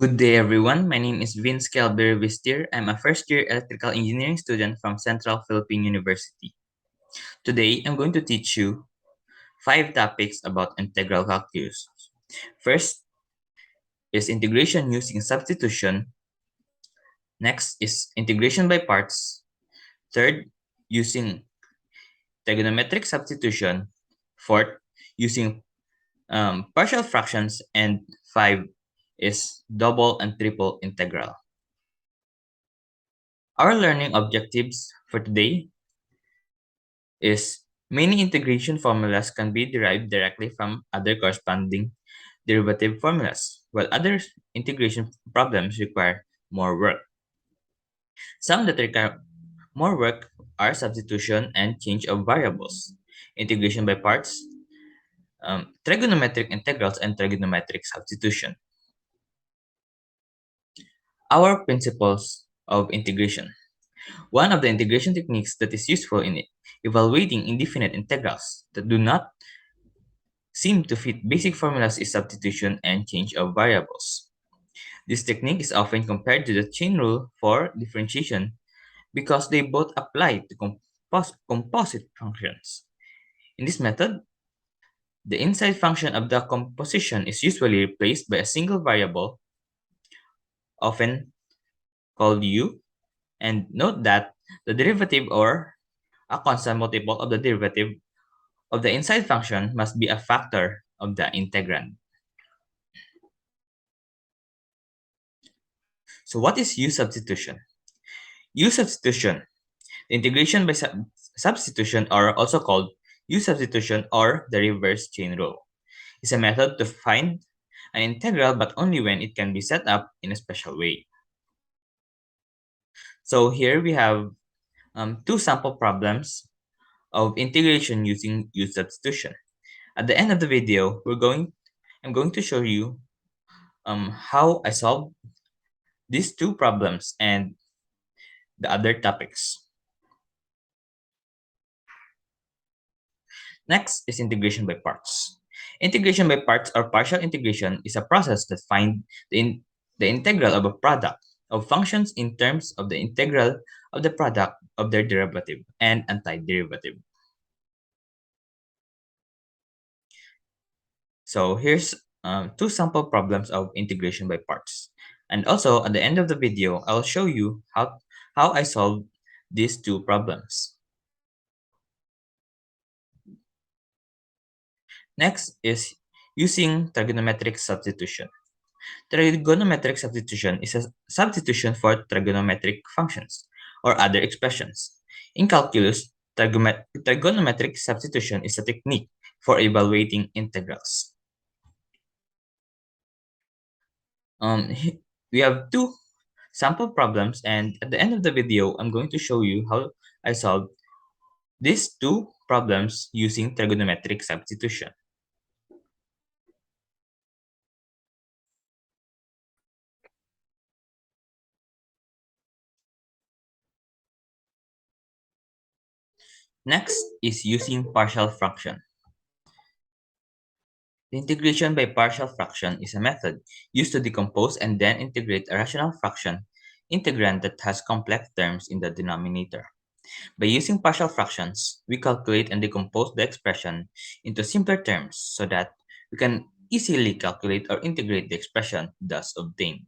Good day, everyone. My name is Vince Calber Vistir. I'm a first year electrical engineering student from Central Philippine University. Today, I'm going to teach you 5 topics about integral calculus. First is integration using substitution. Next is integration by parts. Third, using trigonometric substitution. Fourth, using partial fractions. And 5 is double and triple integral. Our learning objectives for today is many integration formulas can be derived directly from other corresponding derivative formulas, while other integration problems require more work. Some that require more work are substitution and change of variables, integration by parts, trigonometric integrals, and trigonometric substitution. Our principles of integration. One of the integration techniques that is useful in evaluating indefinite integrals that do not seem to fit basic formulas is substitution and change of variables. This technique is often compared to the chain rule for differentiation because they both apply to composite functions. In this method, the inside function of the composition is usually replaced by a single variable, often called u, and note that the derivative or a constant multiple of the derivative of the inside function must be a factor of the integrand. So what is u substitution? U substitution, the integration by substitution, or also called U substitution or the reverse chain rule, is a method to find an integral but only when it can be set up in a special way. So here we have 2 sample problems of integration using U substitution. At the end of the video, I'm going to show you how I solved these 2 problems and the other topics. Next is integration by parts. Integration by parts or partial integration is a process that finds the integral of a product of functions in terms of the integral of the product of their derivative and antiderivative. So here's 2 sample problems of integration by parts. And also at the end of the video, I'll show you how I solved these 2 problems. Next is using trigonometric substitution. Trigonometric substitution is a substitution for trigonometric functions or other expressions. In calculus, trigonometric substitution is a technique for evaluating integrals. We have 2 sample problems, and at the end of the video, I'm going to show you how I solved these 2 problems using trigonometric substitution. Next is using partial fraction. The integration by partial fraction is a method used to decompose and then integrate a rational fraction integrand that has complex terms in the denominator. By using partial fractions, we calculate and decompose the expression into simpler terms so that we can easily calculate or integrate the expression thus obtained.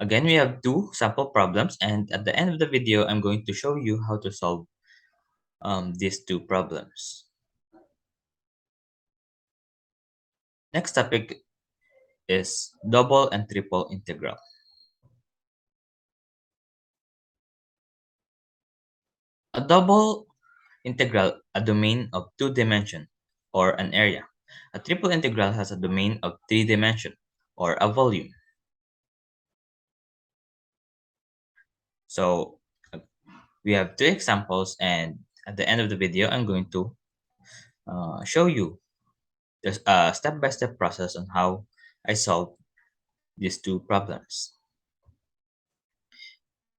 Again, we have 2 sample problems, and at the end of the video, I'm going to show you how to solve these 2 problems. Next topic is double and triple integral. A double integral, a domain of 2 dimensions, or an area. A triple integral has a domain of 3 dimensions, or a volume. So we have 2 examples, and at the end of the video, I'm going to show you the step-by-step process on how I solve these 2 problems.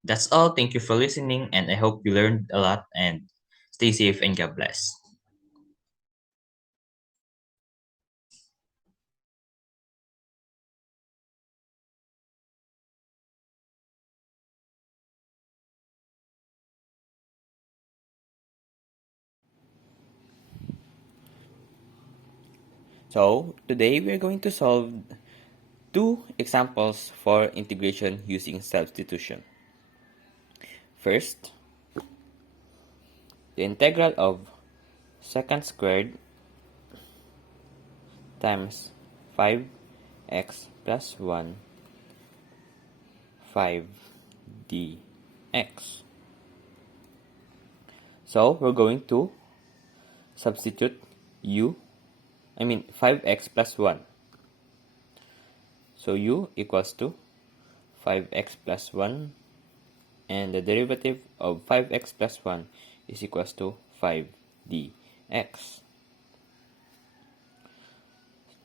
That's all. Thank you for listening, and I hope you learned a lot, and stay safe and God bless. So today we are going to solve two examples for integration using substitution. First, the integral of secant squared times 5x plus 1 5 dx. So we're going to substitute 5x plus 1. So u equals to 5x plus 1, and the derivative of 5x plus 1 is equals to 5 dx.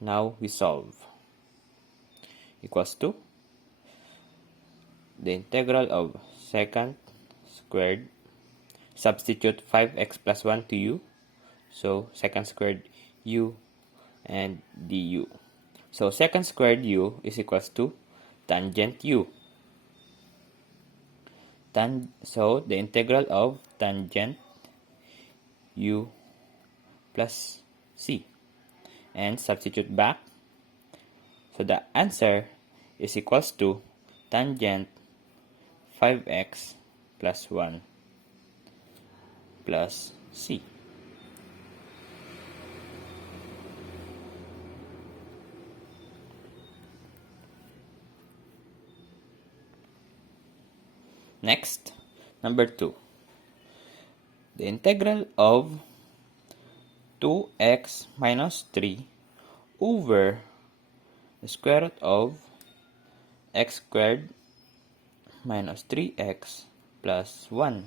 Now we solve. Equals to the integral of secant squared. Substitute 5x plus 1 to u. So secant squared u and du. So secant squared u is equals to tangent u. So the integral of tangent u plus c. And substitute back. So the answer is equals to tangent 5x plus 1 plus c. Next, number 2. The integral of 2x minus 3 over the square root of x squared minus 3x plus 1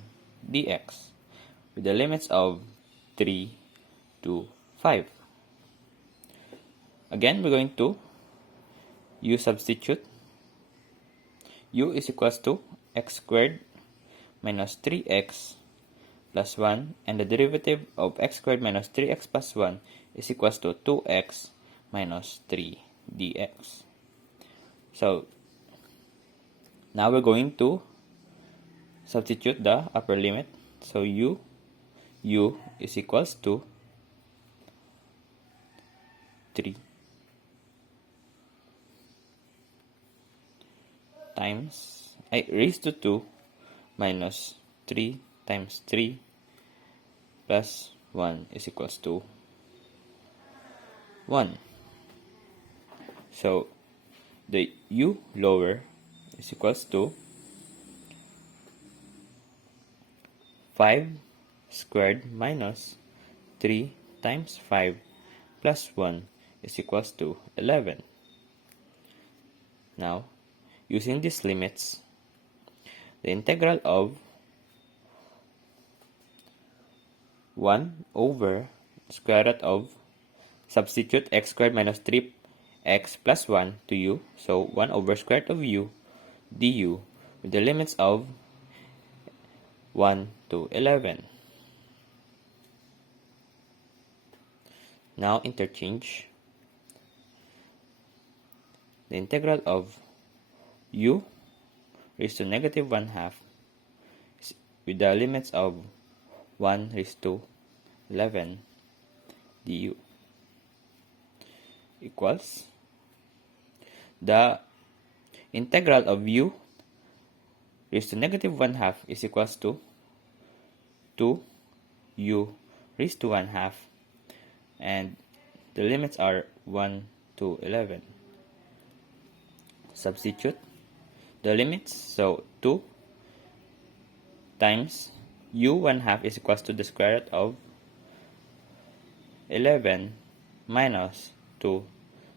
dx with the limits of 3 to 5. Again, we're going to use substitute. U is equals to x squared minus 3x plus 1, and the derivative of x squared minus 3x plus 1 is equals to 2x minus 3 dx. So now we're going to substitute the upper limit. So u is equals to 3 times raised to 2 minus 3 times 3 plus 1 is equals to 1. So the u lower is equals to 5 squared minus 3 times 5 plus 1 is equals to 11. Now, using these limits, the integral of 1 over square root of, substitute x squared minus 3x plus 1 to u, so 1 over square root of u du with the limits of 1 to 11. Now interchange. The integral of u raised to negative 1/2 with the limits of 1 raised to 11 du equals the integral of u raised to negative 1/2 is equals to 2u raised to 1/2, and the limits are 1 to 11. Substitute the limits, so 2 times u 1/2 is equals to the square root of 11 minus 2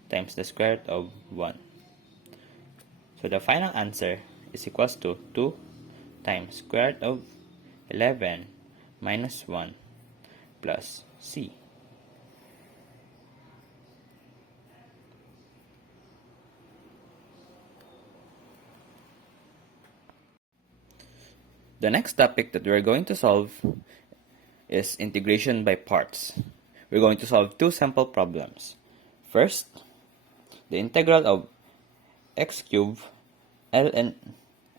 times the square root of 1. So the final answer is equals to 2 times square root of 11 minus 1 plus c. The next topic that we're going to solve is integration by parts. We're going to solve two sample problems. First, the integral of x cubed ln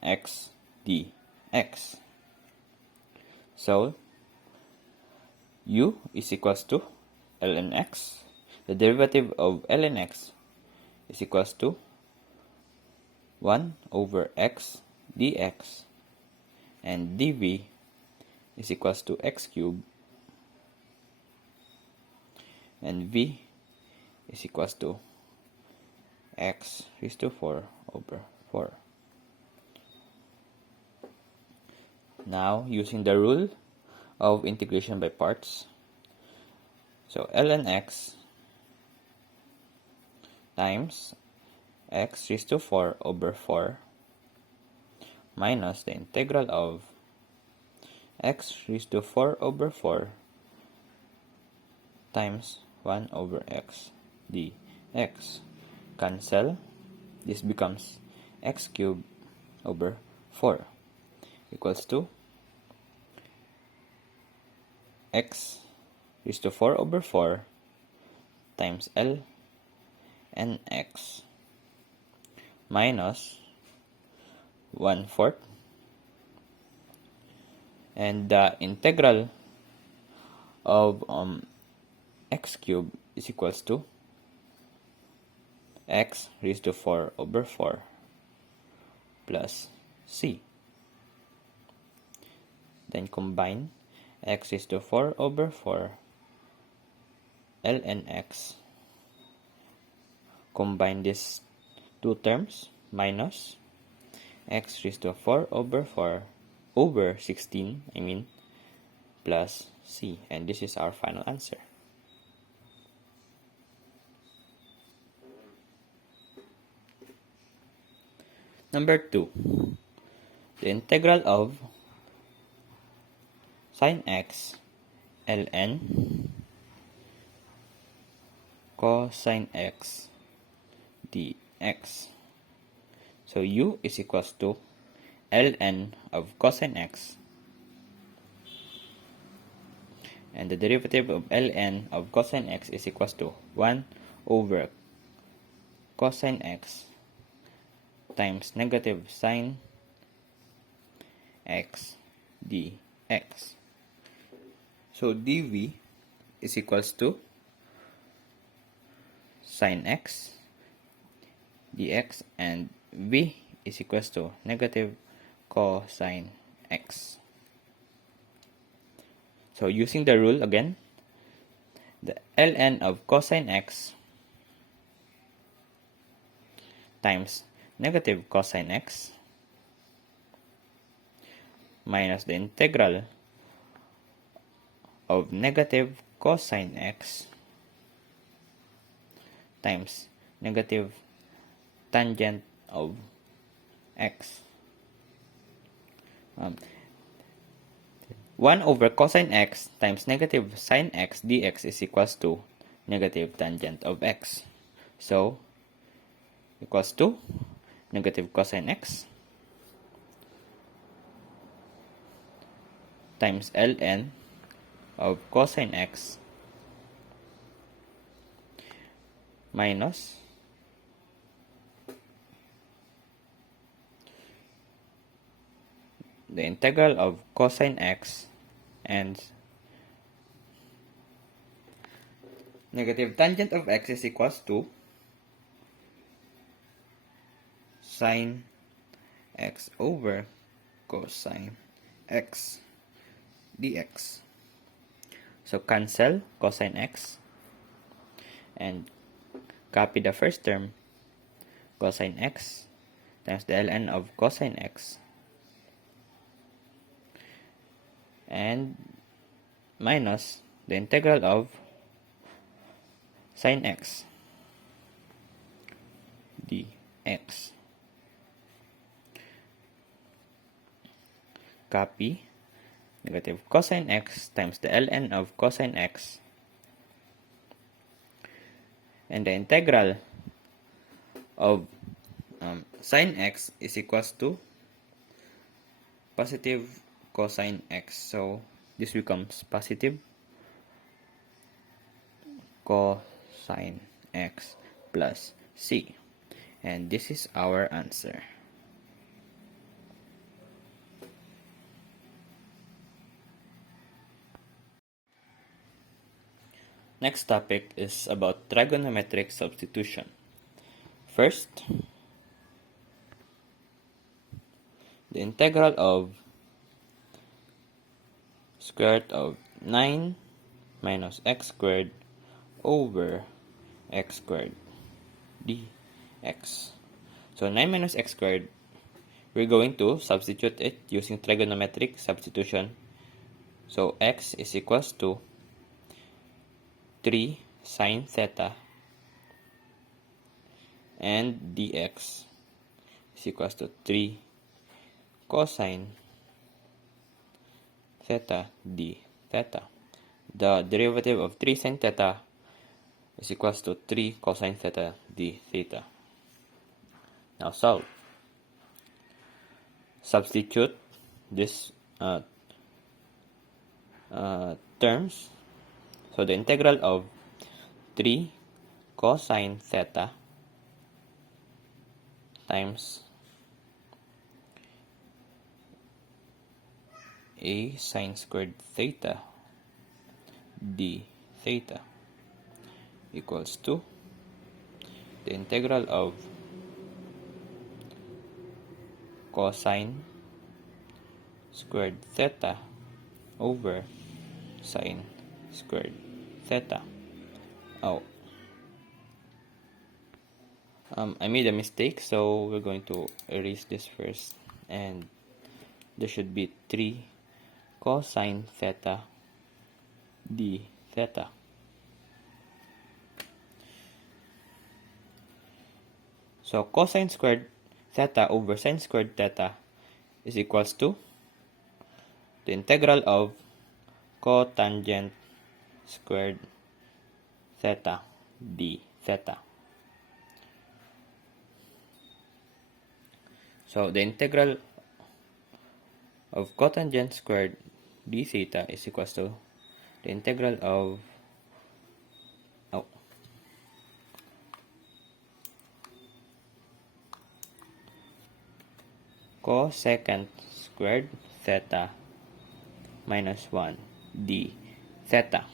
x dx. So, u is equals to ln x. the derivative of ln x is equals to 1 over x dx, and dv is equals to x cubed, and v is equals to x raised to 4 over 4. Now, using the rule of integration by parts, so ln x times x raised to 4 over 4 minus the integral of x raised to 4 over 4 times 1 over x dx. Cancel. This becomes x cubed over 4 equals to x raised to 4 over 4 times L and x minus 1/4, and the integral of x cubed is equals to x raised to 4 over 4 plus c. Then combine x raised to 4 over 4 ln x. Combine these two terms minus x raised to 4 over 4 over 16, plus c. And this is our final answer. Number 2. The integral of sine x ln cosine x dx. So u is equals to ln of cosine x, and the derivative of ln of cosine x is equals to 1 over cosine x times negative sine x dx. So dv is equals to sine x dx, and v is equals to negative cosine x. So using the rule again, the ln of cosine x times negative cosine x minus the integral of negative cosine x times negative tangent of x. 1 over cosine x times negative sine x dx is equals to negative tangent of x. So, equals to negative cosine x times ln of cosine x minus the integral of cosine x and negative tangent of x is equals to sine x over cosine x dx. So cancel cosine x and copy the first term, cosine x times the ln of cosine x, and minus the integral of sine x dx. Copy negative cosine x times the ln of cosine x, and the integral of sine x is equals to positive cosine x. So this becomes positive cosine x plus c. And this is our answer. next topic is about trigonometric substitution. First, the integral of square root of 9 minus x squared over x squared dx. So 9 minus x squared, we're going to substitute it using trigonometric substitution. So x is equals to 3 sine theta and dx is equals to 3 cosine theta d theta. The derivative of 3 sine theta is equals to 3 cosine theta d theta. Now solve. Substitute this terms. So the integral of 3 cosine theta times a sine squared theta d theta equals to the integral of cosine squared theta over sine squared theta. I made a mistake, so we're going to erase this first, and there should be 3 cosine theta d theta. So cosine squared theta over sine squared theta is equals to the integral of cotangent squared theta d theta. So the integral of cotangent squared d theta is equals to the integral of cosecant squared theta minus 1 d theta.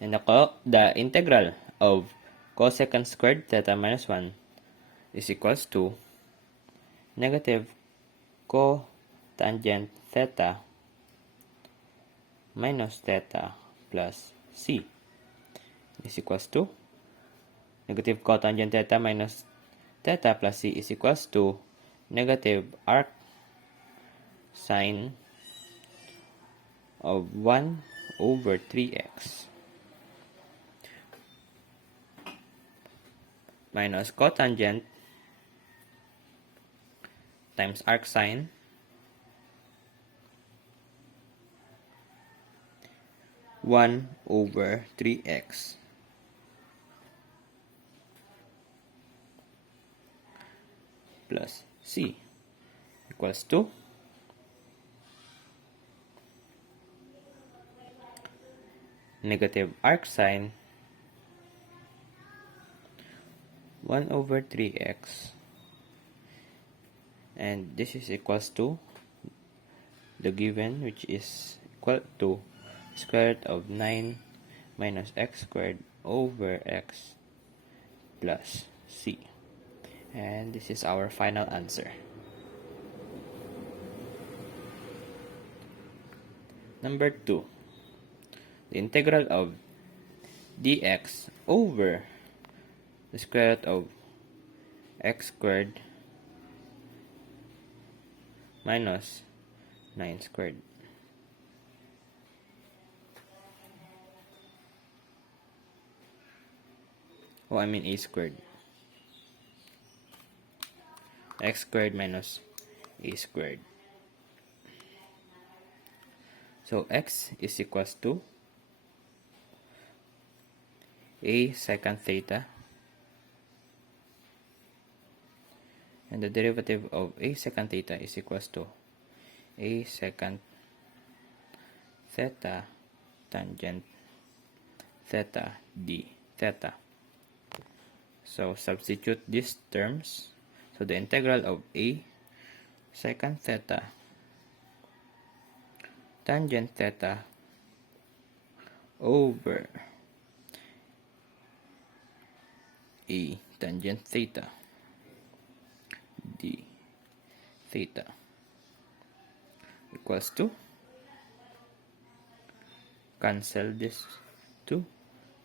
And the integral of cosecant squared theta minus 1 is equals to negative cotangent theta minus theta plus c is equals to negative cotangent theta minus theta plus c is equals to negative arc sine of 1 over 3x minus cotangent times arc sine (1 over 3x) plus c equals to negative arc sine 1 over 3x, and this is equals to the given, which is equal to square root of 9 minus x squared over x plus c. And this is our final answer. Number 2. The integral of dx over the square root of x squared minus 9 squared. A squared. X squared minus a squared. So x is equals to a secant theta, and the derivative of a secant theta is equals to a secant theta tangent theta d theta. So substitute these terms. So the integral of a secant theta tangent theta over A tangent theta d theta equals to, cancel this 2,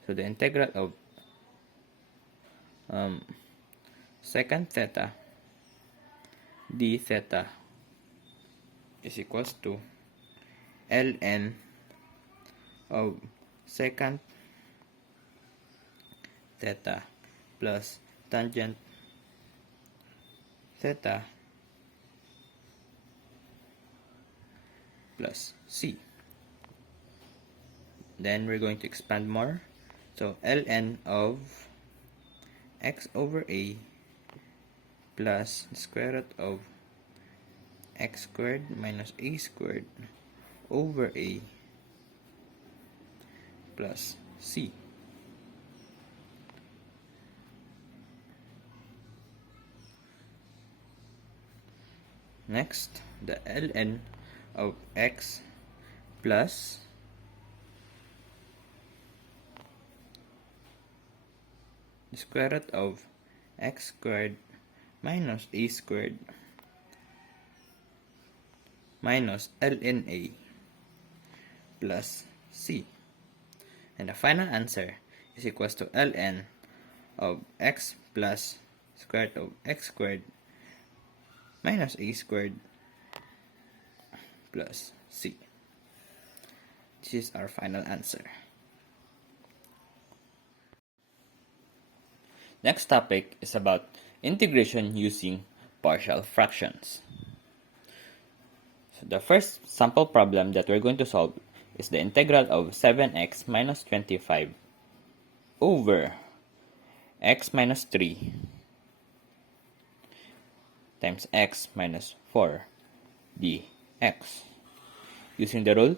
so the integral of secant theta d theta is equals to ln of secant theta plus tangent theta plus c. Then we're going to expand more. So ln of x over a plus the square root of x squared minus a squared over a plus c. Next, the ln of x plus the square root of x squared minus a squared minus ln a plus c. And the final answer is equals to ln of x plus square root of x squared minus a squared plus c. This is our final answer. Next topic is about integration using partial fractions. So the first sample problem that we're going to solve is the integral of 7x minus 25 over x minus 3 times x minus 4 dx using the rule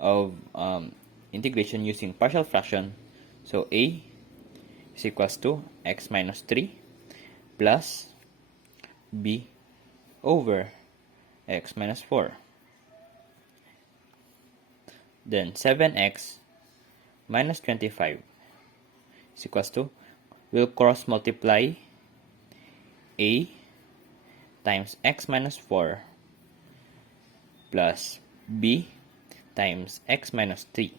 of integration using partial fraction. So a is equals to x minus 3 plus b over x minus 4. Then 7x minus 25 is equals to, we'll cross multiply a times x minus 4 plus b times x minus 3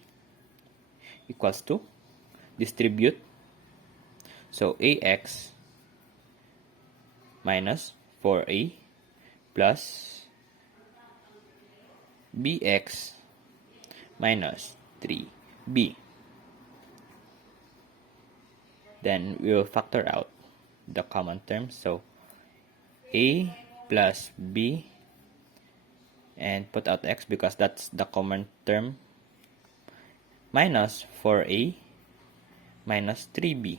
equals to, distribute, so ax minus 4a plus bx minus 3b. Then we will factor out the common terms, so a plus b, and put out x because that's the common term, minus 4a minus 3b.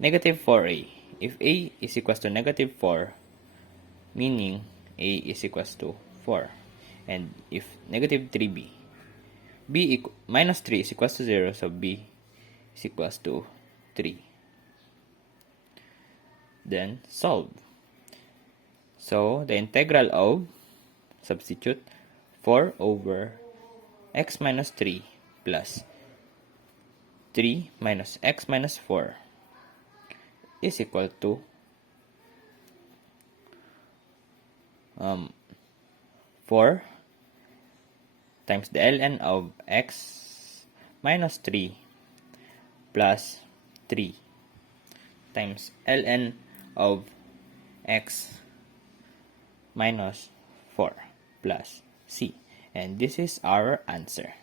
Negative 4a. If a is equals to negative 4, meaning a is equals to 4. And if negative 3b, minus 3 is equals to 0, so b is equals to 3. Then solve. So the integral of, substitute, 4 over x minus 3 plus 3 minus x minus 4 is equal to 4 times the ln of x minus 3 plus 3 times ln of x minus 4 plus c. And this is our answer.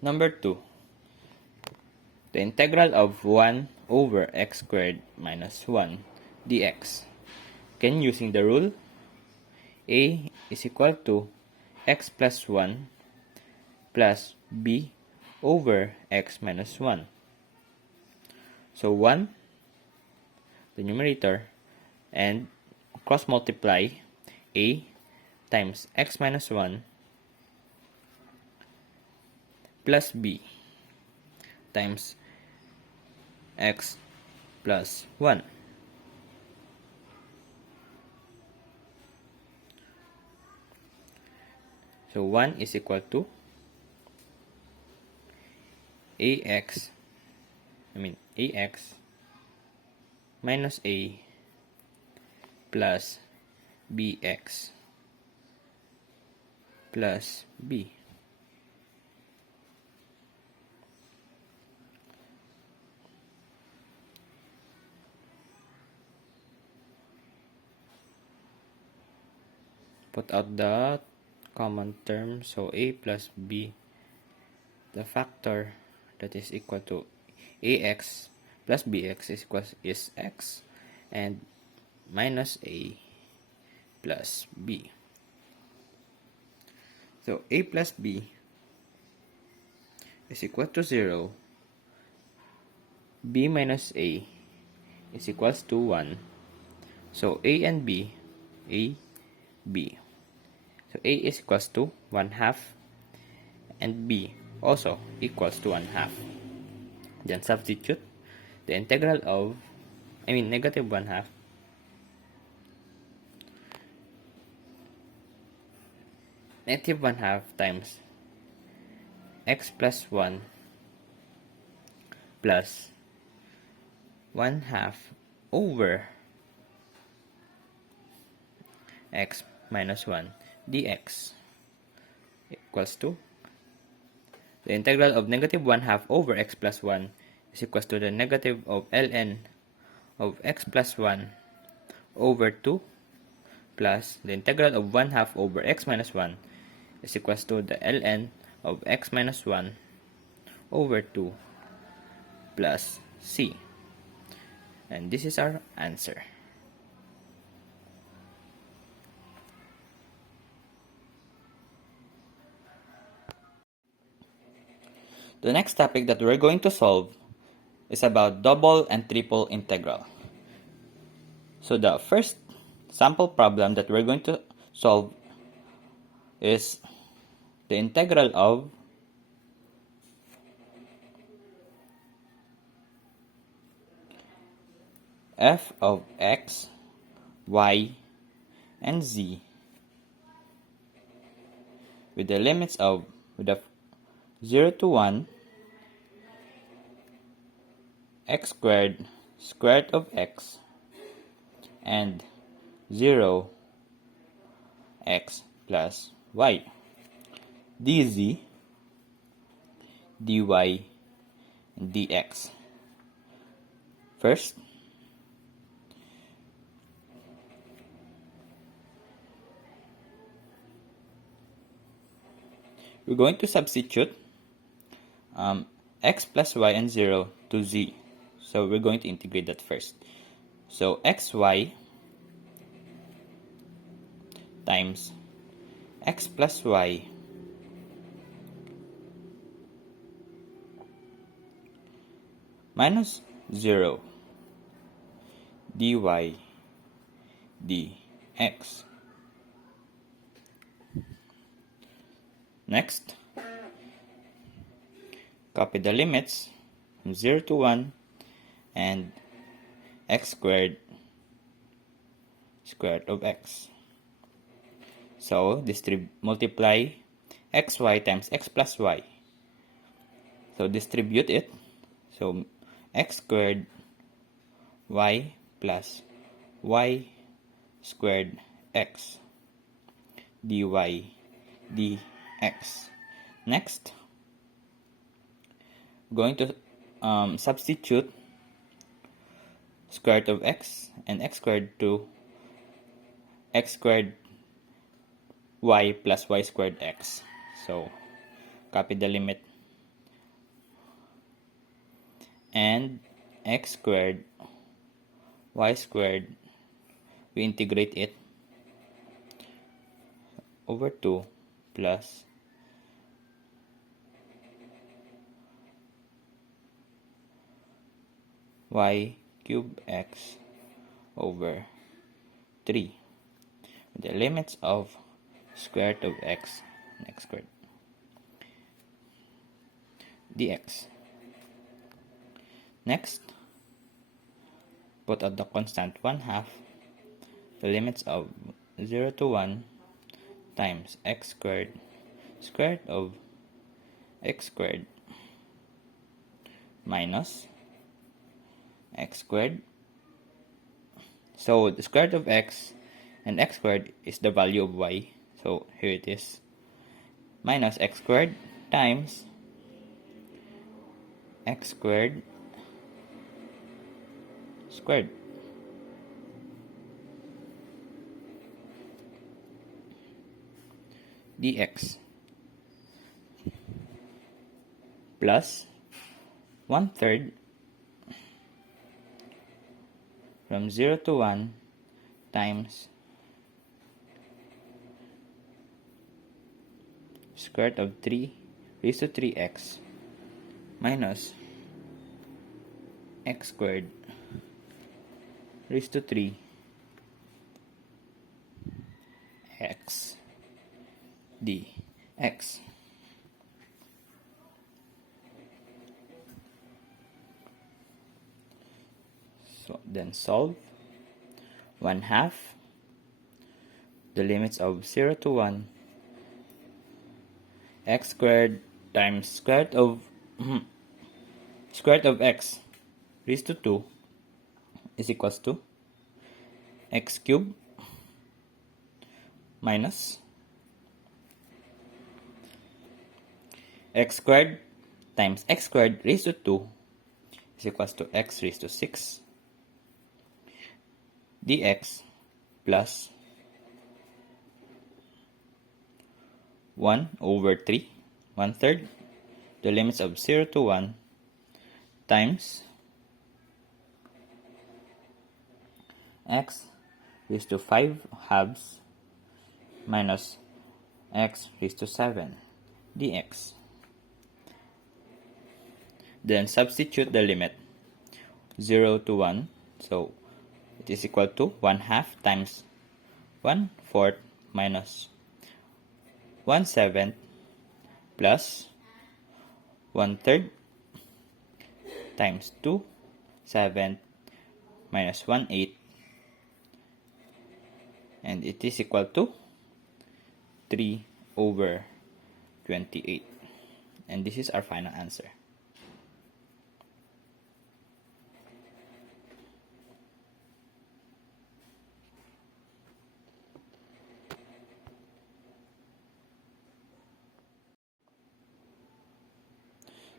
Number 2. The integral of 1 over x squared minus 1 dx. Again, using the rule, a is equal to x plus 1 plus b over x minus 1. So 1, the numerator, and cross multiply a times x minus 1 plus b times x plus 1. So 1 is equal to ax minus a plus bx plus b. Put out the common term, so a plus b, the factor that is equal to ax plus bx is x, and minus a plus b. So a plus b is equal to 0, b minus a is equals to 1. So a and b, a, b. So a is equals to 1/2 and b also equals to 1/2. Then substitute the integral of, negative 1/2 negative 1/2 times x plus 1 plus 1/2 over x minus 1 dx equals to the integral of negative 1/2 over x plus 1 is equals to the negative of ln of x plus 1 over 2 plus the integral of 1/2 over x minus 1 is equals to the ln of x minus 1 over 2 plus c. And this is our answer. The next topic that we're going to solve is about double and triple integral. So the first sample problem that we're going to solve is the integral of f of x, y, and z with the limits of 0 to 1 x squared square root of x and 0 x plus y dz, dy, and dx. First, we're going to substitute x plus y and 0 to z. So we're going to integrate that first. So xy times x plus y minus 0 dy dx. Next, copy the limits from 0 to 1 and x squared square root of x. So multiply xy times x plus y. So distribute it. So x squared y plus y squared x dy dx. Next, going to substitute square root of x and x squared to x squared y plus y squared x. So copy the limit and x squared y squared, we integrate it over 2 plus y cube x over 3 with the limits of square root of x and x squared dx. Next, put out the constant 1/2, the limits of 0 to 1 times x squared, square root of x squared minus x squared. So the square root of x and x squared is the value of y. So here it is. Minus x squared times x squared squared dx plus 1/3 from 0 to 1 times square root of 3 raised to 3x minus x squared raised to 3 x dx. So then solve 1/2 the limits of 0 to 1 x squared times square root of x raised to 2 is equals to x cubed minus x squared times x squared raised to 2 is equals to x raised to 6 dx plus 1/3, 1/3, the limits of 0 to 1 times x raised to 5 halves minus x raised to 7 dx. Then substitute the limit 0 to 1, so it is equal to 1/2 times 1/4 minus 1/7 plus 1/3 times 2/7 minus 1/8, and it is equal to 3/28, and this is our final answer.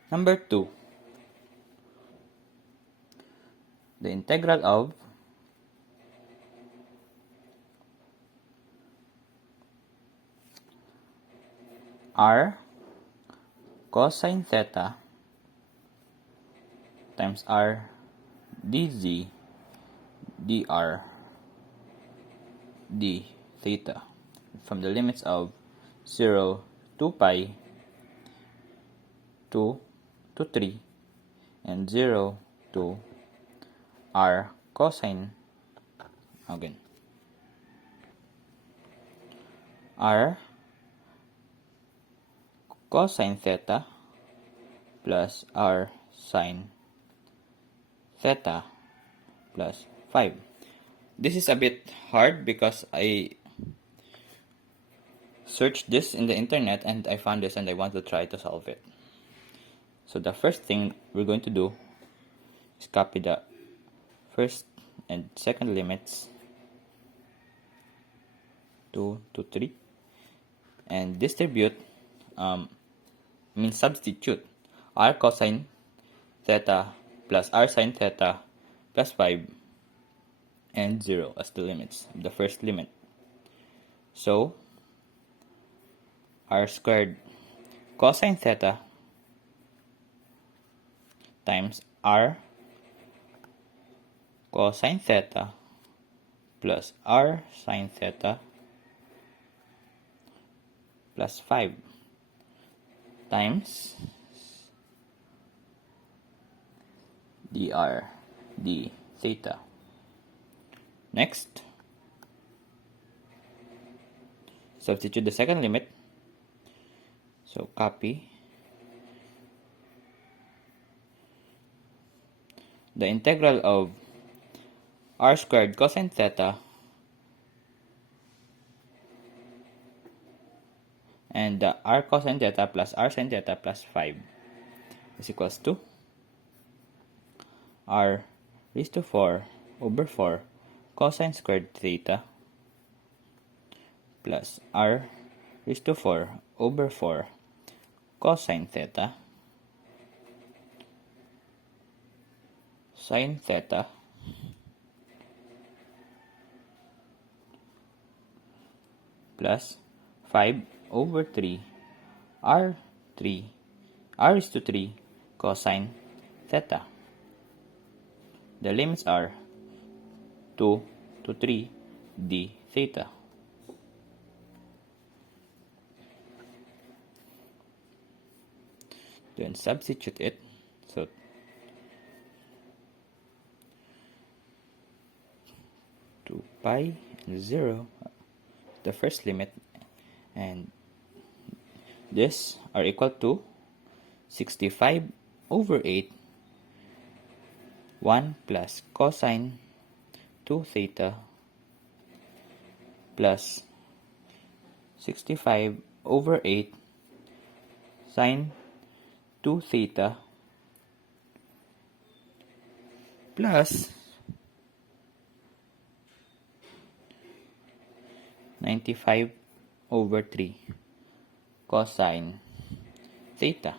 Number 2, the integral of r cosine theta times r dz dr d theta from the limits of 0 to pi, 2 to 3, and 0 to r cosine again r cosine theta plus r sine theta plus 5. This is a bit hard because I searched this in the internet and I found this and I want to try to solve it. So the first thing we're going to do is copy the first and second limits 2 to 3 and distribute, substitute r cosine theta plus r sine theta plus 5 and 0 as the limits of the first limit. So r squared cosine theta times r cosine theta plus r sine theta plus 5 times dr d theta. Next, substitute the second limit. So copy the integral of r squared cosine theta and r cosine theta plus r sin theta plus 5 is equals to r raised to 4 over 4 cosine squared theta plus r raised to 4 over 4 cosine theta sin theta plus 5 over 3 r is to 3 cosine theta. The limits are 2 to 3 d theta. Then substitute it. So 2 pi and 0, the first limit, and this are equal to 65 over 8 1 plus cosine 2 theta plus 65 over 8 sine 2 theta plus 95 over 3 cosine theta.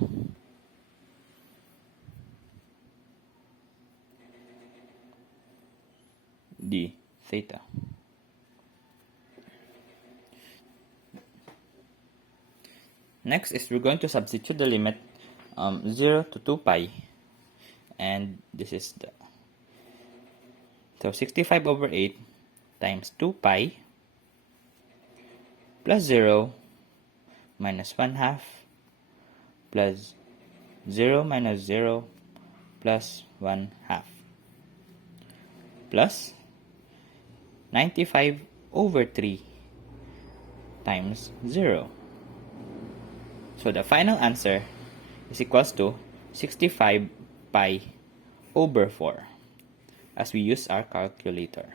D theta. Next is we're going to substitute the limit 0 to 2 pi, and this is the so 65 over 8 times 2 pi plus 0 minus 1 half plus 0 minus 0 plus 1 half plus 95 over 3 times 0. So the final answer is equals to 65 pi over 4 as we use our calculator.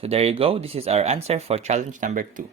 So there you go. This is our answer for challenge number 2.